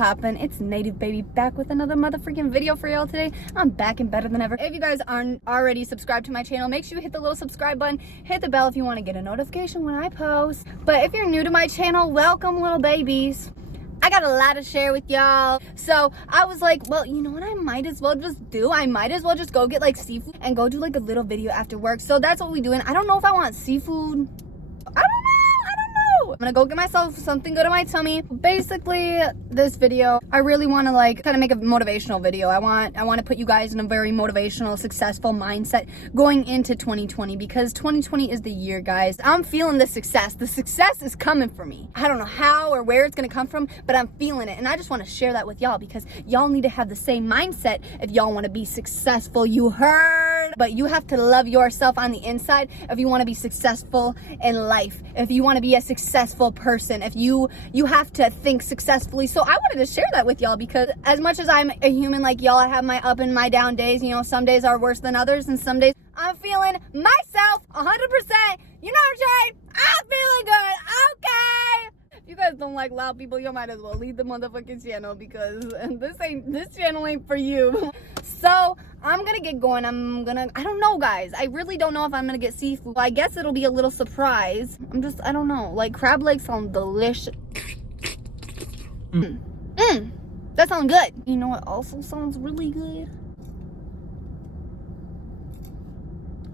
poppin'? It's Native Baby back with another motherfucking video for y'all today. I'm back and better than ever. If you guys aren't already subscribed to my channel, make sure you hit the little subscribe button, hit the bell if you want to get a notification when I post. But if you're new to my channel, welcome, little babies. I got a lot to share with y'all. So I was like, well, you know what I might as well just do? I might as well just go get like seafood and go do like a little video after work. So that's what we're doing. I don't know if I want seafood. I don't know. I'm gonna go get myself something good in my tummy. Basically, this video, I really want to like kind of make a motivational video. I want to put you guys in a very motivational, successful mindset going into 2020, because 2020 is the year, guys. I'm feeling the success. The success is coming for me. I don't know how or where it's gonna come from, but I'm feeling it, and I just want to share that with y'all because y'all need to have the same mindset if y'all want to be successful. You heard? But you have to love yourself on the inside if you want to be successful in life. If you want to be a successful person, if you have to think successfully. So I wanted to share that with y'all because as much as I'm a human like y'all, I have my up and my down days. You know, some days are worse than others, and some days I'm feeling myself 100%. You know what I'm saying? I'm feeling good. Okay. If you guys don't like loud people, you might as well leave the motherfucking channel because this channel ain't for you. So I'm gonna get going. I don't know, guys. I really don't know if I'm gonna get seafood. I guess it'll be a little surprise. I don't know. Like, crab legs sound delicious. That sounds good. You know what also sounds really good?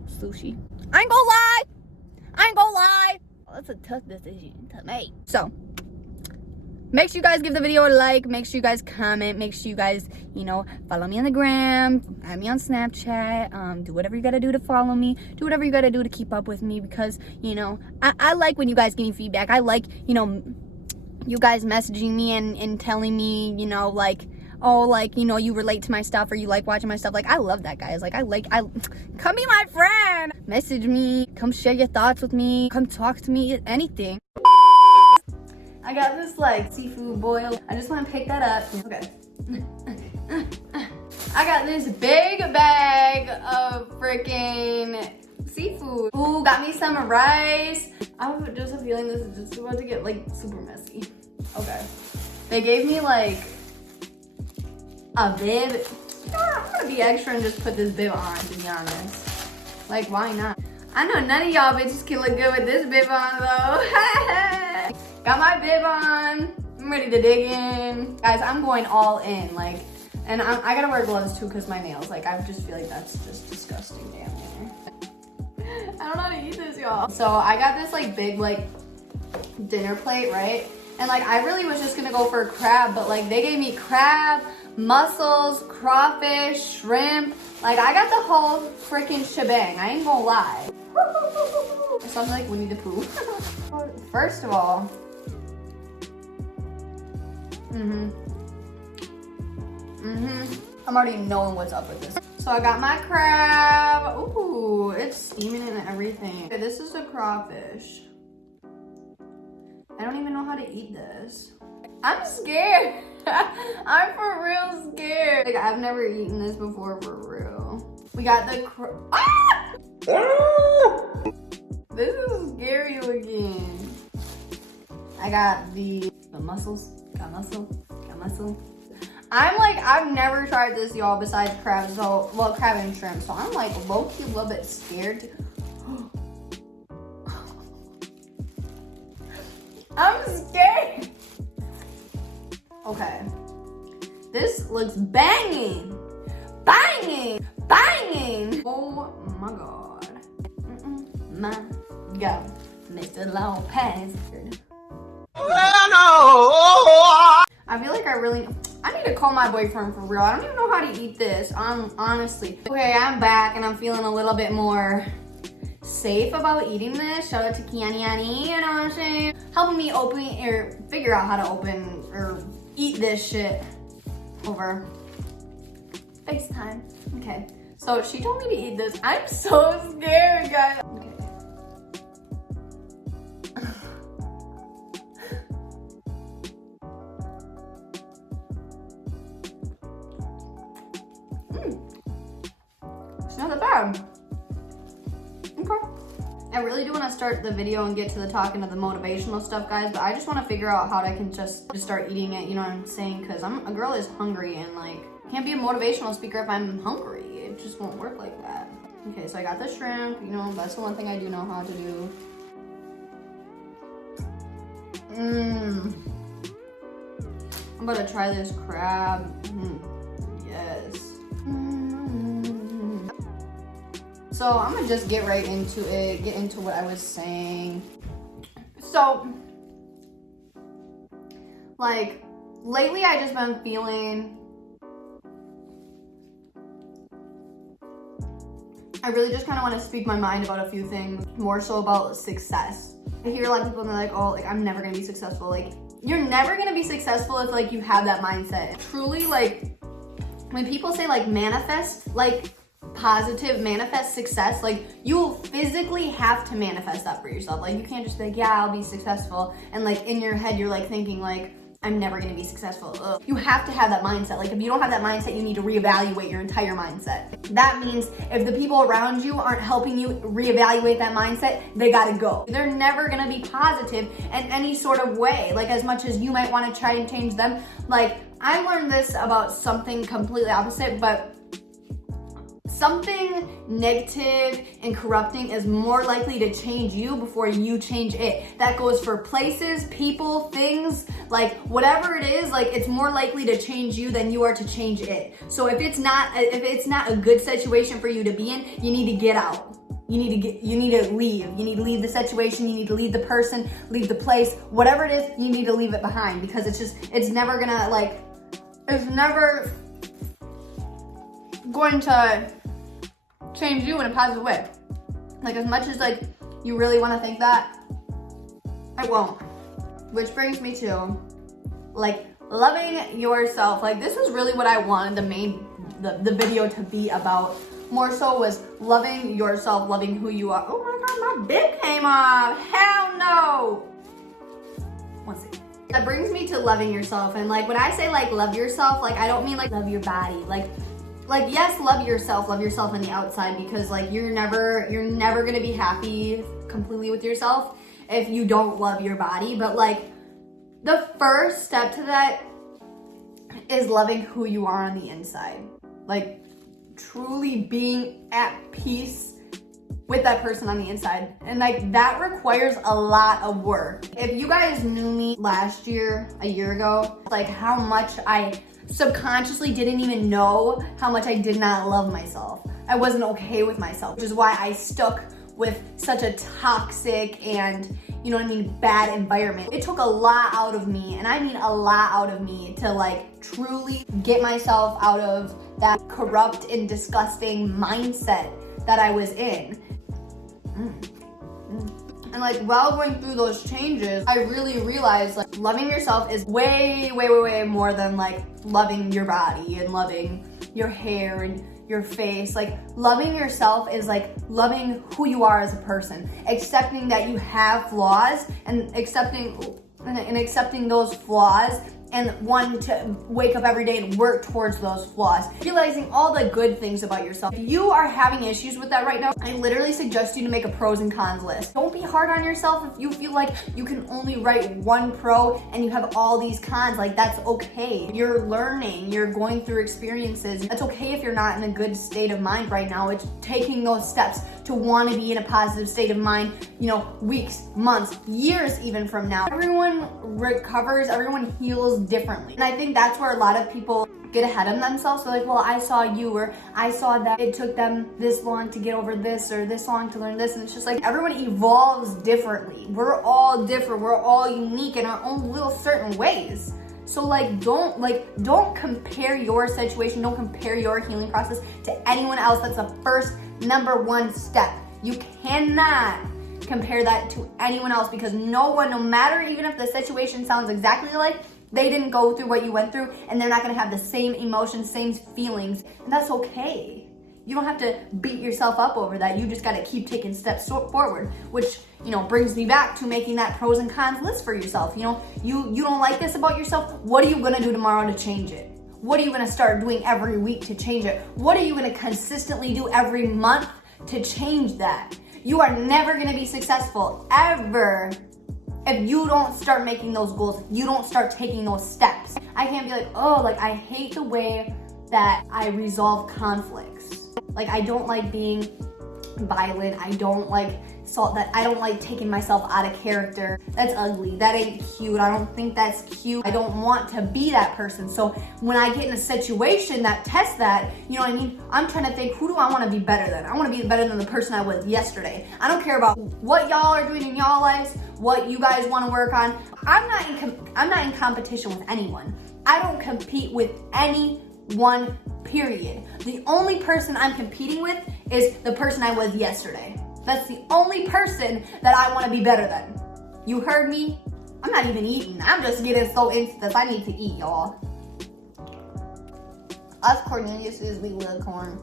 Sushi. I ain't gonna lie. That's a tough decision to make. So, make sure you guys give the video a like. Make sure you guys comment. Make sure you guys, follow me on the gram. Add me on Snapchat. Do whatever you gotta do to follow me. Do whatever you gotta do to keep up with me because, I like when you guys give me feedback. I like, you guys messaging me and telling me, you relate to my stuff or you like watching my stuff. Like, I love that, guys. Come be my friend. Message me. Come share your thoughts with me. Come talk to me. Anything. I got this seafood boil. I just want to pick that up. Okay. I got this big bag of freaking seafood. Ooh, got me some rice. I have just a feeling this is just about to get super messy. Okay. They gave me a bib. I'm gonna be extra and just put this bib on, to be honest. Why not? I know none of y'all bitches can look good with this bib on though. Got my bib on. I'm ready to dig in. Guys, I'm going all in. And I gotta wear gloves too because my nails. I just feel like that's just disgusting damn near. I don't know how to eat this, y'all. So I got this big dinner plate, right? And I really was just gonna go for a crab, but they gave me crab, mussels, crawfish, shrimp. I got the whole freaking shebang. I ain't gonna lie. It sounds like Winnie the Pooh. First of all, I'm already knowing what's up with this. So I got my crab. Ooh, it's steaming and everything. Okay, this is a crawfish. I don't even know how to eat this. I'm scared. I'm for real scared. I've never eaten this before for real. We got the ah! This is scary looking. I got the mussels. Got mussel. I've never tried this, y'all, besides crab. So, well, crab and shrimp. So I'm low-key a little bit scared. I'm scared. Okay. This looks banging. Banging. Oh my God. My God. Mr. Lopez. I feel like I need to call my boyfriend for real. I don't even know how to eat this, honestly. Okay, I'm back and I'm feeling a little bit more safe about eating this. Shout out to Kiani, you know what I'm saying? Helping me figure out how to open or eat this shit over FaceTime. Okay, so she told me to eat this. I'm so scared, guys. Okay. It's not that bad. Okay. I really do want to start the video and get to the talking of the motivational stuff, guys, but I just want to figure out how I can just start eating it, you know what I'm saying? Because a girl is hungry, and like, can't be a motivational speaker if I'm hungry. It just won't work like that. Okay, so I got the shrimp, you know, that's the one thing I do know how to do. I'm about to try this crab. Yes. So I'm gonna just get right into it, get into what I was saying. So, like, lately I just been feeling, I really just kind of want to speak my mind about a few things, more so about success. I hear a lot of people and they're like, oh, like, I'm never gonna be successful. Like, you're never gonna be successful if like you have that mindset. Truly, like, when people say like manifest, like positive, manifest success, like you physically have to manifest that for yourself. Like you can't just be like, yeah, I'll be successful, and like in your head you're like thinking like, I'm never gonna be successful. Ugh. You have to have that mindset. Like if you don't have that mindset, you need to reevaluate your entire mindset. That means if the people around you aren't helping you reevaluate that mindset, they gotta go. They're never gonna be positive in any sort of way. Like as much as you might wanna try and change them. Like I learned this about something completely opposite, but something negative and corrupting is more likely to change you before you change it. That goes for places, people, things, like whatever it is, like it's more likely to change you than you are to change it. So if it's not a good situation for you to be in, you need to get out. You need to leave. You need to leave the situation, you need to leave the person, leave the place, whatever it is, you need to leave it behind, because it's never gonna like, it's never going to change you in a positive way. Like as much as like you really want to think that, it won't. Which brings me to like loving yourself. Like this is really what I wanted the video to be about. More so was loving yourself, loving who you are. Oh my god, my bib came off. Hell no. One second. That brings me to loving yourself. And like when I say like love yourself, like I don't mean like love your body. Like yes, love yourself on the outside, because like you're never gonna be happy completely with yourself if you don't love your body. But like the first step to that is loving who you are on the inside. Like truly being at peace with that person on the inside. And like that requires a lot of work. If you guys knew me last year, a year ago, like how much I subconsciously didn't even know how much I did not love myself. I wasn't okay with myself, which is why I stuck with such a toxic and, you know what I mean, bad environment. It took a lot out of me, and I mean a lot out of me, to like truly get myself out of that corrupt and disgusting mindset that I was in. And like while going through those changes, I really realized like loving yourself is way more than like loving your body and loving your hair and your face. Like loving yourself is like loving who you are as a person, accepting that you have flaws, and accepting those flaws, and wanting to wake up every day and work towards those flaws. Realizing all the good things about yourself. If you are having issues with that right now, I literally suggest you to make a pros and cons list. Don't be hard on yourself if you feel like you can only write one pro and you have all these cons. Like that's okay. You're learning, you're going through experiences. That's okay if you're not in a good state of mind right now. It's taking those steps to want to be in a positive state of mind, you know, weeks, months, years even from now. Everyone recovers, everyone heals differently. And I think that's where a lot of people get ahead of themselves. So like, well, I saw you, or I saw that it took them this long to get over this, or this long to learn this. And it's just like, everyone evolves differently. We're all different. We're all unique in our own little certain ways. So like, don't compare your situation, don't compare your healing process to anyone else. That's the first number one step. You cannot compare that to anyone else, because no one, no matter even if the situation sounds exactly like, they didn't go through what you went through, and they're not gonna have the same emotions, same feelings, and that's okay. You don't have to beat yourself up over that. You just gotta keep taking steps forward, which, you know, brings me back to making that pros and cons list for yourself. You know, you don't like this about yourself. What are you gonna do tomorrow to change it? What are you gonna start doing every week to change it? What are you gonna consistently do every month to change that? You are never gonna be successful, ever, if you don't start making those goals, if you don't start taking those steps. I can't be like, oh, like I hate the way that I resolve conflicts. Like I don't like being violent. I don't like I don't like taking myself out of character. That's ugly. That ain't cute. I don't think that's cute. I don't want to be that person. So when I get in a situation that tests that, you know what I mean? I'm trying to think, who do I want to be better than? I want to be better than the person I was yesterday. I don't care about what y'all are doing in y'all lives, what you guys want to work on. I'm not in competition with anyone. I don't compete with anyone, period. The only person I'm competing with is the person I was yesterday. That's the only person that I want to be better than. You heard me? I'm not even eating. I'm just getting so into this. I need to eat, y'all. Us Corneliuses, we love corn.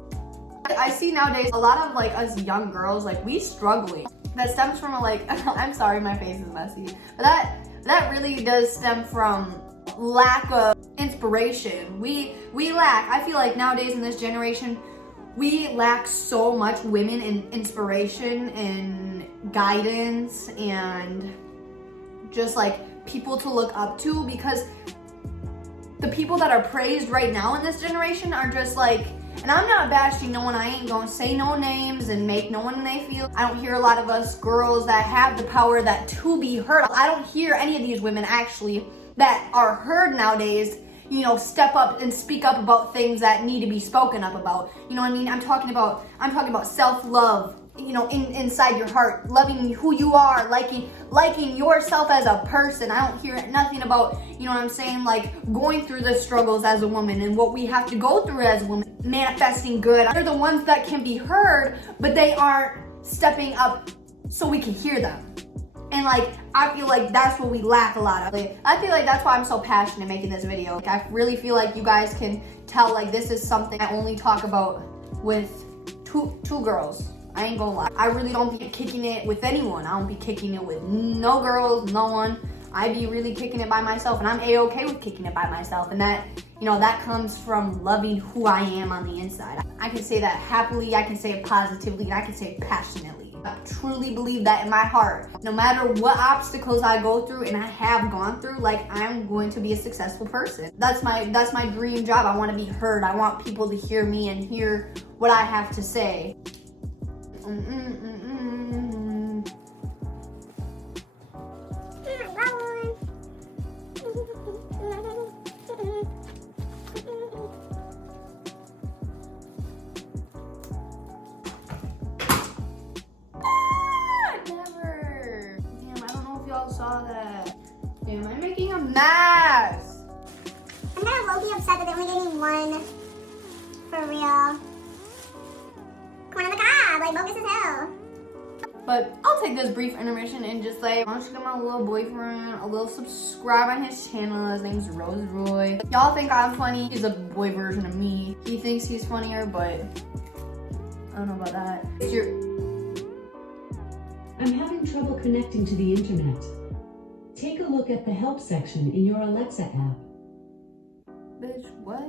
I see nowadays a lot of like us young girls, like we struggling. That stems from like, I'm sorry, my face is messy. But that really does stem from lack of inspiration. We lack, I feel like nowadays in this generation, we lack so much women in inspiration and guidance and just like people to look up to, because the people that are praised right now in this generation are just like, and I'm not bashing no one, I ain't gonna say no names and make no one they feel. I don't hear a lot of us girls that have the power that to be heard. I don't hear any of these women actually that are heard nowadays, you know, step up and speak up about things that need to be spoken up about. You know what I mean? I'm talking about self-love, you know, inside your heart, loving who you are, liking yourself as a person. I don't hear nothing about, you know what I'm saying, like going through the struggles as a woman and what we have to go through as a woman, manifesting good. They're the ones that can be heard, but they aren't stepping up so we can hear them. And like, I feel like that's what we lack a lot of. Like, I feel like that's why I'm so passionate making this video. Like, I really feel like you guys can tell like this is something I only talk about with two girls. I ain't gonna lie. I really don't be kicking it with anyone. I don't be kicking it with no girls, no one. I be really kicking it by myself, and I'm a-okay with kicking it by myself. And that, you know, that comes from loving who I am on the inside. I can say that happily, I can say it positively, and I can say it passionately. I truly believe that in my heart. No matter what obstacles I go through, and I have gone through, like, I'm going to be a successful person. That's my dream job. I want to be heard. I want people to hear me and hear what I have to say. Saw that. Am I making a mess? I'm kind of low-key upset that they only gave me one. For real. Corn on the cob, like bogus as hell. But I'll take this brief intermission and just say, I want you to get my little boyfriend a little subscribe on his channel. His name's Rose Roy. Y'all think I'm funny. He's a boy version of me. He thinks he's funnier, but I don't know about that. I'm having trouble connecting to the internet. Take a look at the help section in your Alexa app. Bitch, what?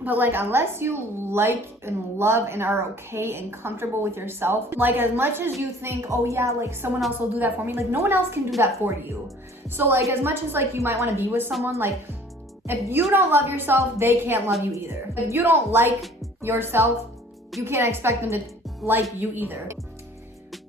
But like, unless you like and love and are okay and comfortable with yourself, like as much as you think, oh yeah, like someone else will do that for me, like no one else can do that for you. So like, as much as like you might want to be with someone, like if you don't love yourself, they can't love you either. If you don't like yourself, you can't expect them to like you either.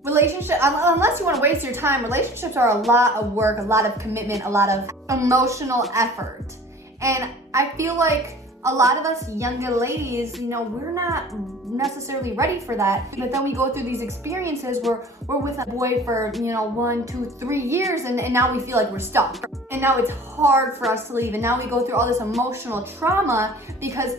Relationship, unless you want to waste your time, relationships are a lot of work, a lot of commitment, a lot of emotional effort. And I feel like a lot of us younger ladies, you know, we're not necessarily ready for that. But then we go through these experiences where we're with a boy for, you know, 1, 2, 3 years, and now we feel like we're stuck. And now it's hard for us to leave. And now we go through all this emotional trauma because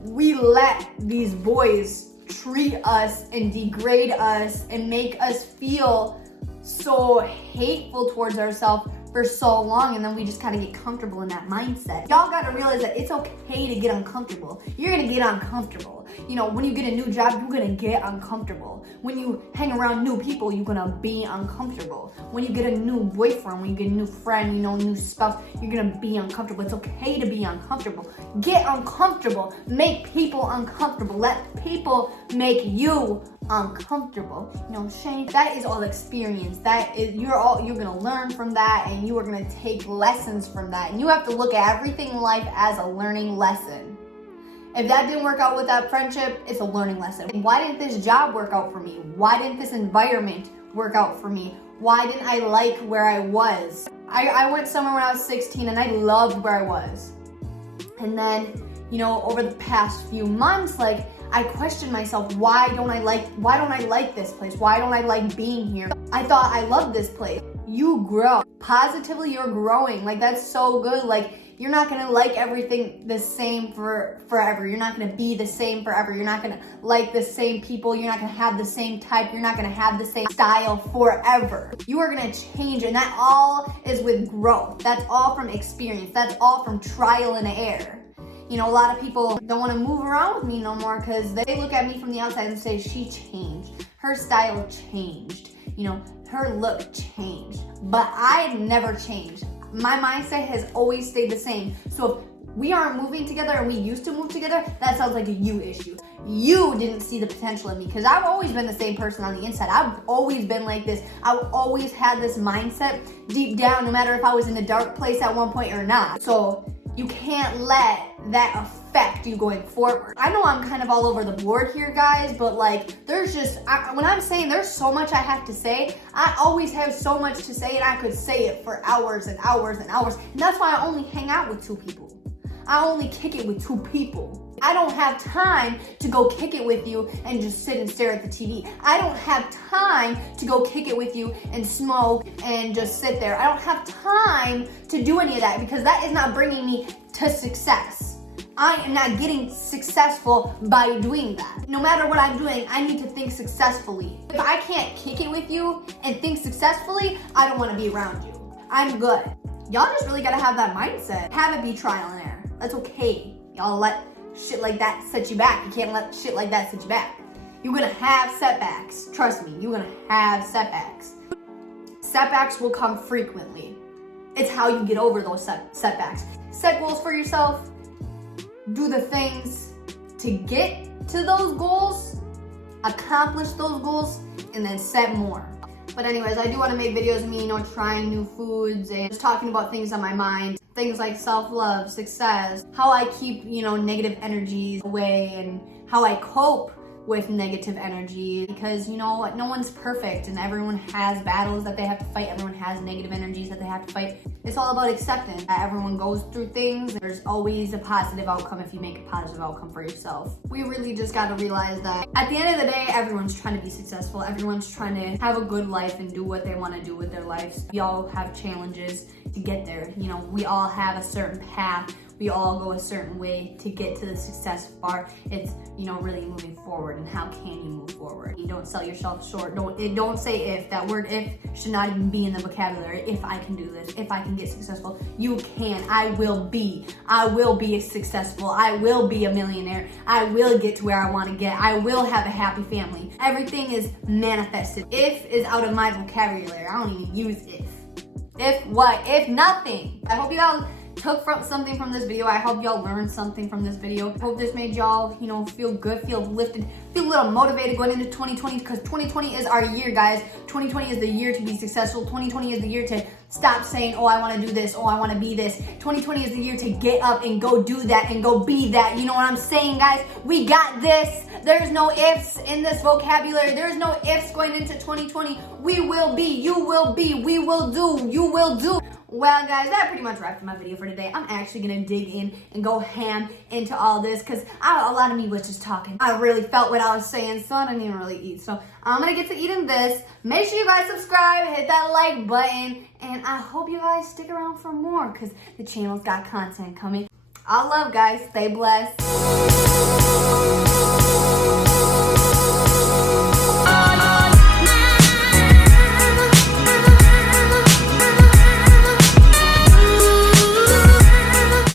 we let these boys treat us and degrade us and make us feel so hateful towards ourselves for so long, and then we just kind of get comfortable in that mindset. Y'all gotta realize that it's okay to get uncomfortable. You're gonna get uncomfortable. You know, when you get a new job, you're gonna get uncomfortable. When you hang around new people, you're gonna be uncomfortable. When you get a new boyfriend, when you get a new friend, you know, new spouse, you're gonna be uncomfortable. It's okay to be uncomfortable. Get uncomfortable. Make people uncomfortable. Let people make you uncomfortable. You know what I'm saying? That is all experience. That is, you're gonna learn from that, and you are gonna take lessons from that. And you have to look at everything in life as a learning lesson. If that didn't work out with that friendship, it's a learning lesson. Why didn't this job work out for me? Why didn't this environment work out for me? Why didn't I like where I was? I went somewhere when I was 16 and I loved where I was. And then, you know, over the past few months, like, I questioned myself, why don't I like this place? Why don't I like being here? I thought I loved this place. You grow. Positively, you're growing. Like, that's so good. Like, you're not gonna like everything the same forever. You're not gonna be the same forever. You're not gonna like the same people. You're not gonna have the same type. You're not gonna have the same style forever. You are gonna change, and that all is with growth. That's all from experience. That's all from trial and error. You know, a lot of people don't want to move around with me no more because they look at me from the outside and say, she changed. Her style changed. You know, her look changed. But I never changed. My mindset has always stayed the same. So if we aren't moving together and we used to move together, that sounds like a you issue. You didn't see the potential in me because I've always been the same person on the inside. I've always been like this. I've always had this mindset deep down, no matter if I was in a dark place at one point or not. So you can't let that affect you going forward. I know I'm kind of all over the board here, guys, but like, there's just, when I'm saying there's so much I have to say, I always have so much to say, and I could say it for hours and hours and hours. And that's why I only hang out with 2 people. I only kick it with 2 people. I don't have time to go kick it with you and just sit and stare at the TV. I don't have time to go kick it with you and smoke and just sit there. I don't have time to do any of that because that is not bringing me to success. I am not getting successful by doing that. No matter what I'm doing, I need to think successfully. If I can't kick it with you and think successfully, I don't want to be around you. I'm good. Y'all just really gotta have that mindset. Have it be trial and error. That's okay. Y'all let shit like that set you back. You can't let shit like that set you back. You're gonna have setbacks. Trust me, you're gonna have setbacks. Setbacks will come frequently. It's how you get over those setbacks. Set goals for yourself. Do the things to get to those goals. Accomplish those goals. And then set more. But anyways, I do want to make videos of me, you know, trying new foods and just talking about things on my mind. Things like self-love, success, how I keep, you know, negative energies away, and how I cope with negative energy, because, you know, no one's perfect and everyone has battles that they have to fight. Everyone has negative energies that they have to fight. It's all about acceptance. Everyone goes through things. There's always a positive outcome if you make a positive outcome for yourself. We really just got to realize that at the end of the day, everyone's trying to be successful. Everyone's trying to have a good life and do what they want to do with their lives. We all have challenges to get there. You know, we all have a certain path. We all go a certain way to get to the success bar. It's, you know, really moving forward, and how can you move forward? You don't sell yourself short. Don't say if. That word if should not even be in the vocabulary. If I can do this, if I can get successful, you can. I will be successful. I will be a millionaire. I will get to where I want to get. I will have a happy family. Everything is manifested. If is out of my vocabulary. I don't even use if. If what? If nothing. I hope you all took something from this video. I hope y'all learned something from this video. I hope this made y'all, you know, feel good, feel lifted, feel a little motivated going into 2020, because 2020 is our year, guys. 2020 is the year to be successful. 2020 is the year to stop saying, oh, I want to do this, oh, I want to be this. 2020 is the year to get up and go do that and go be that. You know what I'm saying, guys? We got this. There's no ifs in this vocabulary. There's no ifs going into 2020. We will be, you will be, we will do, you will do. Well, guys, that pretty much wrapped my video for today. I'm actually going to dig in and go ham into all this, because a lot of me was just talking. I really felt what I was saying, so I didn't even really eat. So I'm going to get to eating this. Make sure you guys subscribe, hit that like button, and I hope you guys stick around for more, because the channel's got content coming. All love, guys. Stay blessed.